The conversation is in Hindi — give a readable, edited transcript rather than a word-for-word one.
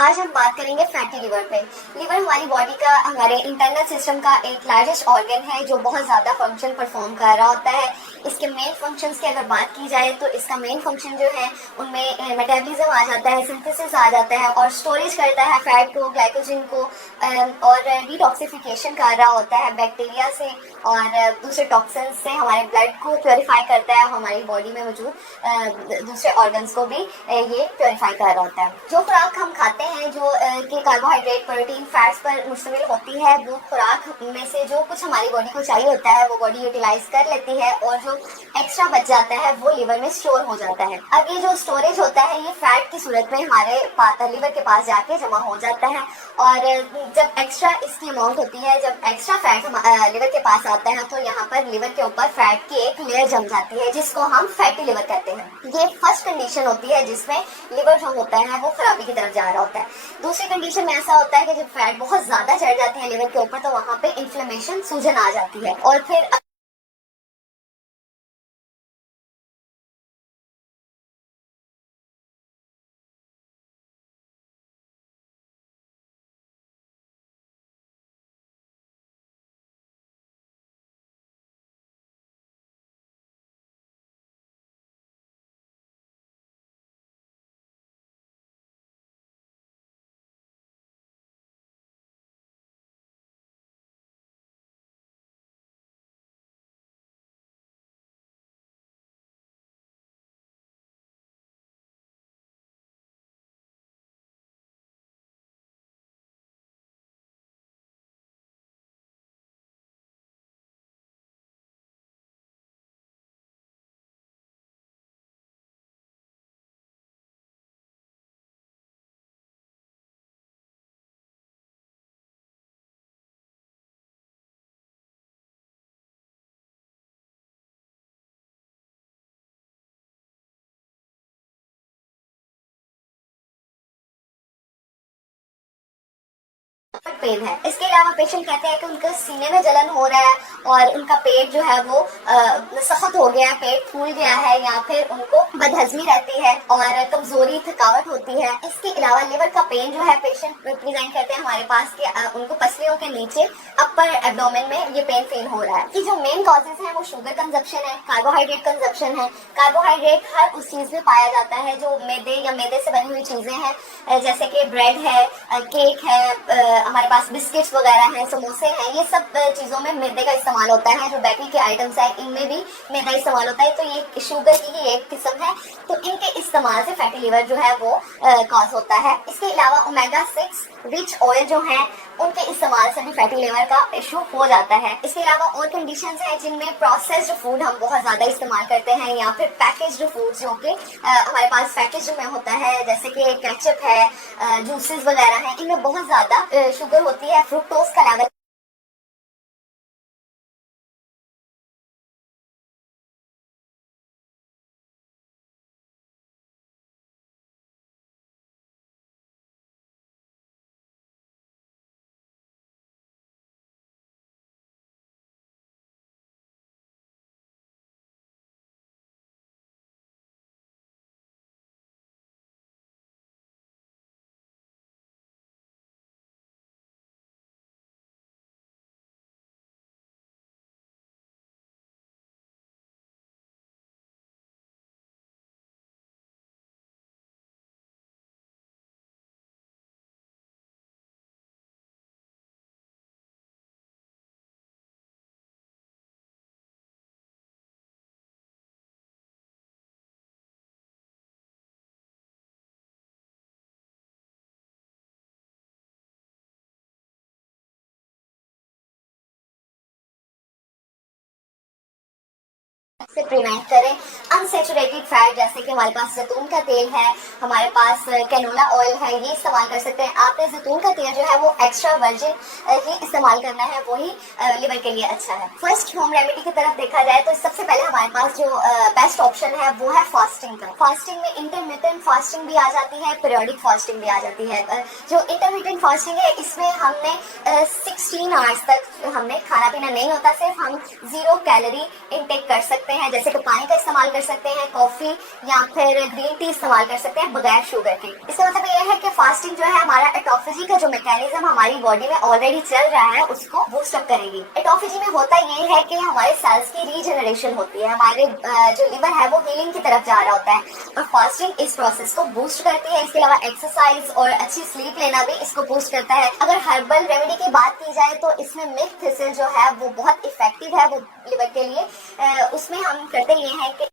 आज हम बात करेंगे फैटी लिवर पे। लिवर हमारी बॉडी का, हमारे इंटरनल सिस्टम का एक लार्जेस्ट ऑर्गन है जो बहुत ज्यादा फंक्शन परफॉर्म कर रहा होता है। इसके मेन फंक्शंस की अगर बात की जाए तो इसका मेन फंक्शन जो है उनमें मेटाबॉलिज्म आ जाता है, सिंथेसिस आ जाता है और स्टोरेज करता है फैट को, ग्लाइकोजन को, और डिटॉक्सिफिकेशन कर रहा होता है बैक्टीरिया से और दूसरे टॉक्सिन्स से। हमारे ब्लड को प्योरीफाई करता है, हमारी बॉडी में मौजूद दूसरे ऑर्गन्स को भी ये प्योरीफाई कर रहा होता है। जो खुराक हम खाते हैं जो कि कार्बोहाइड्रेट, प्रोटीन, फैट्स पर मुश्तमिल होती है, वो खुराक में से जो कुछ हमारी बॉडी को चाहिए होता है वो बॉडी यूटिलाइज कर लेती है और जो एक्स्ट्रा बच जाता है वो लिवर में स्टोर हो जाता है। अब ये जो स्टोरेज होता है ये फैट की सूरत में हमारे लिवर के पास जाके जमा हो जाता है और जब एक्स्ट्रा इसकी अमाउंट होती है, जब एक्स्ट्रा फैट लिवर के पास आता है तो यहाँ पर लिवर के ऊपर फैट की एक लेयर जम जाती है जिसको हम फैटी लिवर कहते हैं। ये फर्स्ट कंडीशन होती है जिसमें लिवर जो होता है वो खराबी की तरफ जा रहा होता है। दूसरी कंडीशन में ऐसा होता है कि जब फैट बहुत ज्यादा चढ़ जाती है लिवर के ऊपर तो वहाँ पे इन्फ्लेमेशन, सूजन आ जाती है और फिर पेन है। इसके अलावा पेशेंट कहते हैं कि उनके सीने में जलन हो रहा है और उनका पेट जो है वो सख्त हो गया है, पेट फूल गया है या फिर उनको बदहजमी रहती है और कमजोरी, थकावट होती है। इसके अलावा लिवर का पेन जो है पेशेंट प्रेजेंट करते हैं हमारे पास कि उनको पसलियों के नीचे अपर एब्डोमेन में ये पेन फील हो रहा है। कि जो मेन कॉजेज है वो शुगर कंजप्शन है, कार्बोहाइड्रेट कंजप्शन है। कार्बोहाइड्रेट हर उस चीज में पाया जाता है जो मैदे या मैदे से बनी हुई चीजें हैं, जैसे कि ब्रेड है, केक है, हमारे पास बिस्किट्स वगैरह हैं, समोसे हैं। ये सब चीजों में मैदे का इस्तेमाल होता है। जो बेकरी के आइटम्स है इनमें भी मैदा इस्तेमाल होता है, तो ये शुगर की ही एक किस्म है। तो इनके इस्तेमाल से फैटी लिवर जो है वो कॉज होता है। इसके अलावा ओमेगा 6 रिच ऑयल जो है उनके इस्तेमाल से भी फैटी लिवर का इशू हो जाता है। इसके अलावा और कंडीशंस हैं जिनमें प्रोसेस्ड फूड हम बहुत ज्यादा इस्तेमाल करते हैं या फिर पैकेज्ड फूड जो कि हमारे पास पैकेज में होता है, जैसे कि केचप है, जूसेस वगैरह हैं, इनमें बहुत ज्यादा शुगर होती है, फ्रुक्टोज का लेवल से प्रिवेंट करें। अनसेचुरेटेड फैट जैसे कि हमारे पास जैतून का तेल है, हमारे पास कैनोला ऑयल है, ये इस्तेमाल कर सकते हैं। आपने जैतून का तेल जो है वो एक्स्ट्रा वर्जिन ही इस्तेमाल करना है, वही लिवर के लिए अच्छा है। फर्स्ट होम रेमेडी की तरफ देखा जाए तो सबसे पहले हमारे पास जो बेस्ट ऑप्शन है वो है फास्टिंग का। फास्टिंग में इंटरमिटेंट फास्टिंग भी आ जाती है, पीरियोडिक फास्टिंग भी आ जाती है। जो इंटरमिटेंट फास्टिंग है इसमें हमने 16 आवर्स तक हमने खाना पीना नहीं होता, सिर्फ हम 0 कैलोरी इनटेक कर सकते हैं हैं, जैसे कि पानी का इस्तेमाल कर सकते हैं, कॉफी या फिर ग्रीन टी इस्तेमाल कर सकते हैं बगैर शुगर के। इसका मतलब ये है कि फास्टिंग जो है हमारा ऑटोफेजी का जो मैकेनिज्म हमारी बॉडी में ऑलरेडी चल रहा है उसको बूस्ट अप करेगी। ऑटोफेजी में होता ये है कि हमारे सेल्स की रीजनरेशन होती है, हमारे जो लिवर है वो हीलिंग की तरफ जा रहा होता है और फास्टिंग इस प्रोसेस को बूस्ट करती है। इसके अलावा एक्सरसाइज और अच्छी स्लीप लेना भी इसको बूस्ट करता है। अगर हर्बल रेमेडी की बात की जाए तो इसमें मिल्क थिसल जो है वो बहुत इफेक्टिव है वो लिवर के लिए। उसमें हम करते ये हैं कि